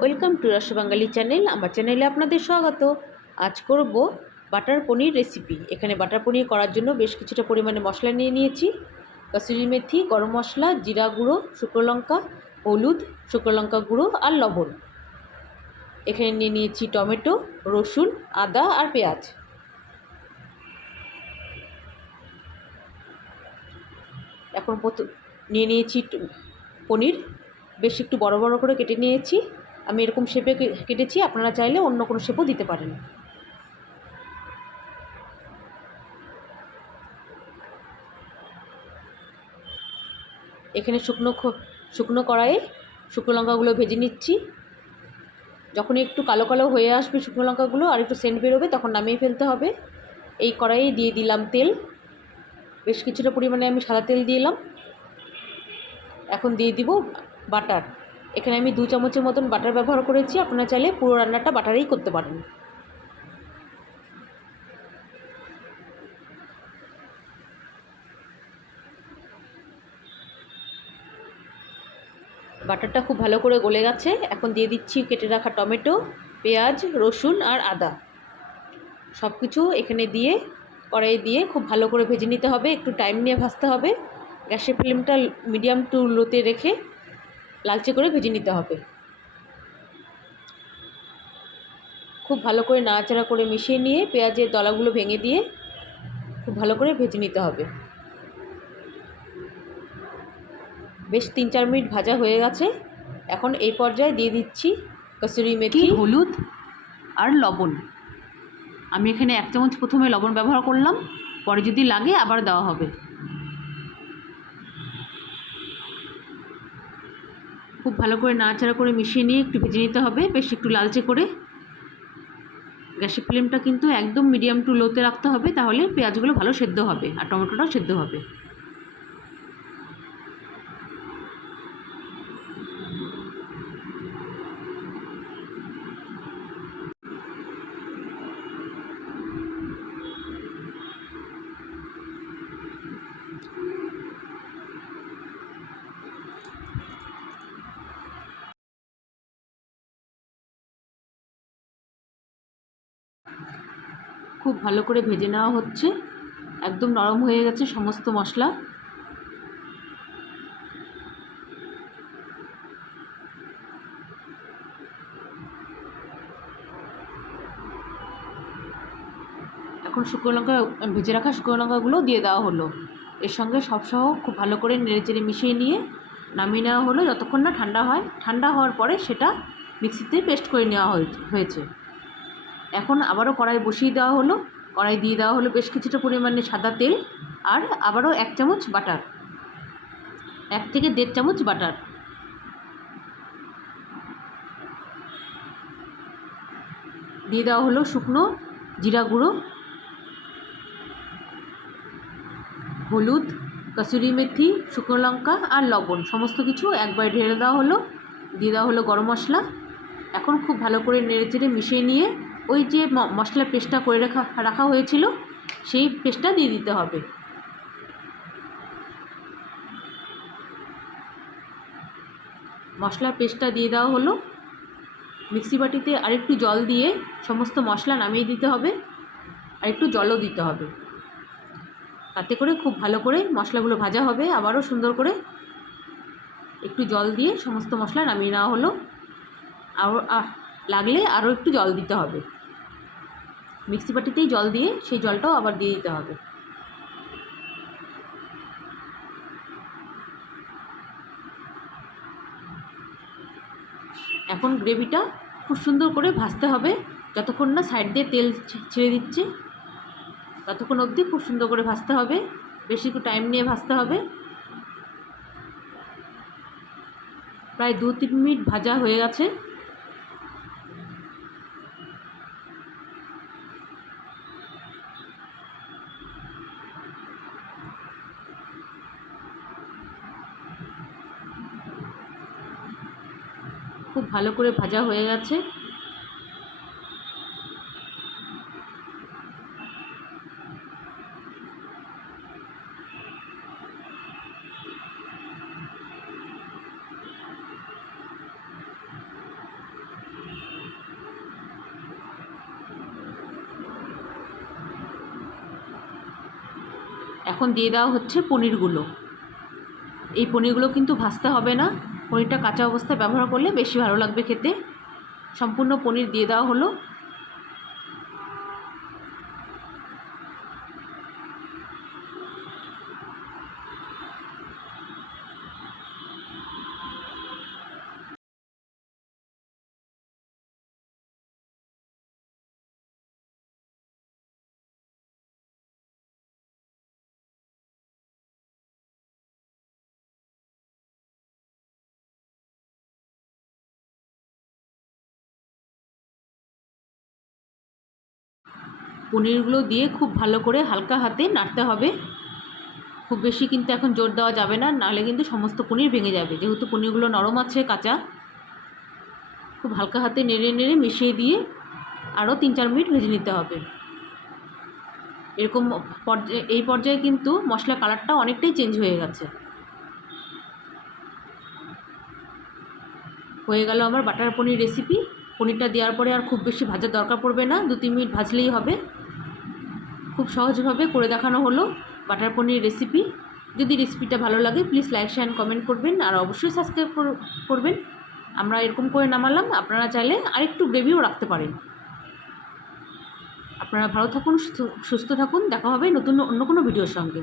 Welcome to রস বাঙালি channel. আমার চ্যানেলে আপনাদের স্বাগত। আজ করব বাটার পনির রেসিপি। এখানে বাটার পনির করার জন্য বেশ কিছুটা পরিমাণে মশলা নিয়ে নিয়েছি। কসুরি মেথি, গরম মশলা, জিরা গুঁড়ো, শুকনো লঙ্কা, হলুদ, শুকনো লঙ্কা গুঁড়ো আর লবণ। এখানে নিয়ে নিয়েছি টমেটো, রসুন, আদা আর পেঁয়াজ। এখন নিয়ে নিয়েছি পনির, বেশ একটু বড় বড় করে কেটে নিয়েছি। আমি এরকম শেপে কেটেছি, আপনারা চাইলে অন্য কোনো শেপও দিতে পারেন। এখানে শুকনো কড়াইয়ে শুকনো লঙ্কাগুলো ভেজে নিচ্ছি। যখনই একটু কালো কালো হয়ে আসবে শুকনো লঙ্কাগুলো আর একটু সেন্ট বেরোবে, তখন নামিয়ে ফেলতে হবে। এই কড়াইয়ে দিয়ে দিলাম তেল, বেশ কিছুটা পরিমাণে আমি সাদা তেল দিলাম। এখন দিয়ে দিব বাটার। এখানে আমি 2 চামচের মতন বাটার ব্যবহার করেছি। আপনারা চাইলে পুরো রান্নাটা বাটারেই করতে পারেন। বাটারটা খুব ভালো করে গলে গেছে। এখন দিয়ে দিচ্ছি কেটে রাখা টমেটো, পেঁয়াজ, রসুন আর আদা। সব কিছু এখানে দিয়ে কড়াইয়ে দিয়ে খুব ভালো করে ভেজে নিতে হবে। একটু টাইম নিয়ে ভাজতে হবে। গ্যাসের ফ্লেমটা মিডিয়াম টু লোতে রেখে লালচে করে ভেজে নিতে হবে। খুব ভালো করে নাড়াচাড়া করে মিশিয়ে নিয়ে পেঁয়াজের দলাগুলো ভেঙে দিয়ে খুব ভালো করে ভেজে নিতে হবে। বেশ 3-4 মিনিট ভাজা হয়ে গেছে। এখন এই পর্যায়ে দিয়ে দিচ্ছি কসুরি মেথি, হলুদ আর লবণ। আমি এখানে 1 চামচ প্রথমে লবণ ব্যবহার করলাম, পরে যদি লাগে আবার দেওয়া হবে। খুব ভালো করে নাড়াচাড়া করে মিশিয়ে নিয়ে একটু ভেজে নিতে হবে, বেশ একটু লালচে করে। গ্যাসের ফ্লেমটা কিন্তু একদম মিডিয়াম টু লোতে রাখতে হবে, তাহলে পেঁয়াজগুলো ভালো সেদ্ধ হবে আর টমেটোটাও সেদ্ধ হবে। খুব ভালো করে ভেজে নেওয়া হচ্ছে। একদম নরম হয়ে গেছে সমস্ত মশলা। এখন শুকনো লঙ্কা, ভেজে রাখা শুকনো লঙ্কাগুলো দিয়ে দেওয়া হলো। এর সঙ্গে সবসহ খুব ভালো করে নেড়েচেড়ে মিশিয়ে নিয়ে নামিয়ে নেওয়া হলো যতক্ষণ না ঠান্ডা হয়। ঠান্ডা হওয়ার পরে সেটা মিক্সিতে পেস্ট করে নেওয়া হয়েছে। এখন আবারও কড়াই বসিয়ে দেওয়া হলো। কড়াই দিয়ে দেওয়া হলো বেশ কিছুটা পরিমাণে সাদা তেল আর আবারও 1 চামচ বাটার, 1 থেকে 1.5 চামচ বাটার। দিয়ে দেওয়া হলো শুকনো জিরা গুঁড়ো, হলুদ, কসুরি মেথি, শুকনো লঙ্কা আর লবণ, সমস্ত কিছু একবারে ঢেলে দেওয়া হলো। দিয়ে দেওয়া হলো গরম মশলা। এখন খুব ভালো করে নেড়েচেড়ে মিশিয়ে নিয়ে ওই যে মশলার পেস্টটা করে রাখা হয়েছিল সেই পেস্টটা দিয়ে দিতে হবে। মশলার পেস্টটা দিয়ে দেওয়া হলো। মিক্সি বাটিতে আরেকটু জল দিয়ে সমস্ত মশলা নামিয়ে দিতে হবে, আর একটু জলও দিতে হবে। তাতে করে খুব ভালো করে মশলাগুলো ভাজা হবে। আবারও সুন্দর করে একটু জল দিয়ে সমস্ত মশলা নামিয়ে নেওয়া হলো। আর লাগলে আরও একটু জল দিতে হবে। মিক্সি বাটিতেই জল দিয়ে সেই জলটাও আবার দিয়ে দিতে হবে। এখন গ্রেভিটা খুব সুন্দর করে ভাজতে হবে, যতক্ষণ না সাইড দিয়ে তেল ছেড়ে দিচ্ছে ততক্ষণ অবধি খুব সুন্দর করে ভাজতে হবে। বেশি একটু টাইম নিয়ে ভাজতে হবে। প্রায় 2-3 মিনিট ভাজা হয়ে গেছে। খুব ভালো করে ভাজা হয়ে গেছে। এখন দিয়ে দেওয়া হচ্ছে পনিরগুলো। এই পনিরগুলো কিন্তু ভাজতে হবে না, পনিরটা কাঁচা অবস্থায় ব্যবহার করলে বেশি ভালো লাগবে খেতে। সম্পূর্ণ পনির দিয়ে দেওয়া হলো। পনিরগুলো দিয়ে খুব ভালো করে হালকা হাতে নাড়তে হবে। খুব বেশি কিন্তু এখন জোর দেওয়া যাবে না, নাহলে কিন্তু সমস্ত পনির ভেঙে যাবে। যেহেতু পনিরগুলো নরম আছে, কাঁচা, খুব হালকা হাতে নেড়ে নেড়ে মিশিয়ে দিয়ে আরও 3-4 মিনিট ভেজে নিতে হবে। এরকম এই পর্যায়ে কিন্তু মশলার কালারটা অনেকটাই চেঞ্জ হয়ে গেছে। হয়ে গেল আমার বাটার পনির রেসিপি। পনিরটা দেওয়ার পরে আর খুব বেশি ভাজার দরকার পড়বে না, 2-3 মিনিট ভাজলেই হবে। খুব সহজভাবে করে দেখানো হলো বাটার পনির রেসিপি। যদি রেসিপিটা ভালো লাগে প্লিজ লাইক শেয়ার কমেন্ট করবেন, আর অবশ্যই সাবস্ক্রাইব করবেন। আমরা এরকম করে নামালাম, আপনারা চাইলে আরেকটু গ্রেভিও রাখতে পারেন। আপনারা ভালো থাকুন, সুস্থ থাকুন। দেখা হবে অন্য কোনো ভিডিওর সঙ্গে।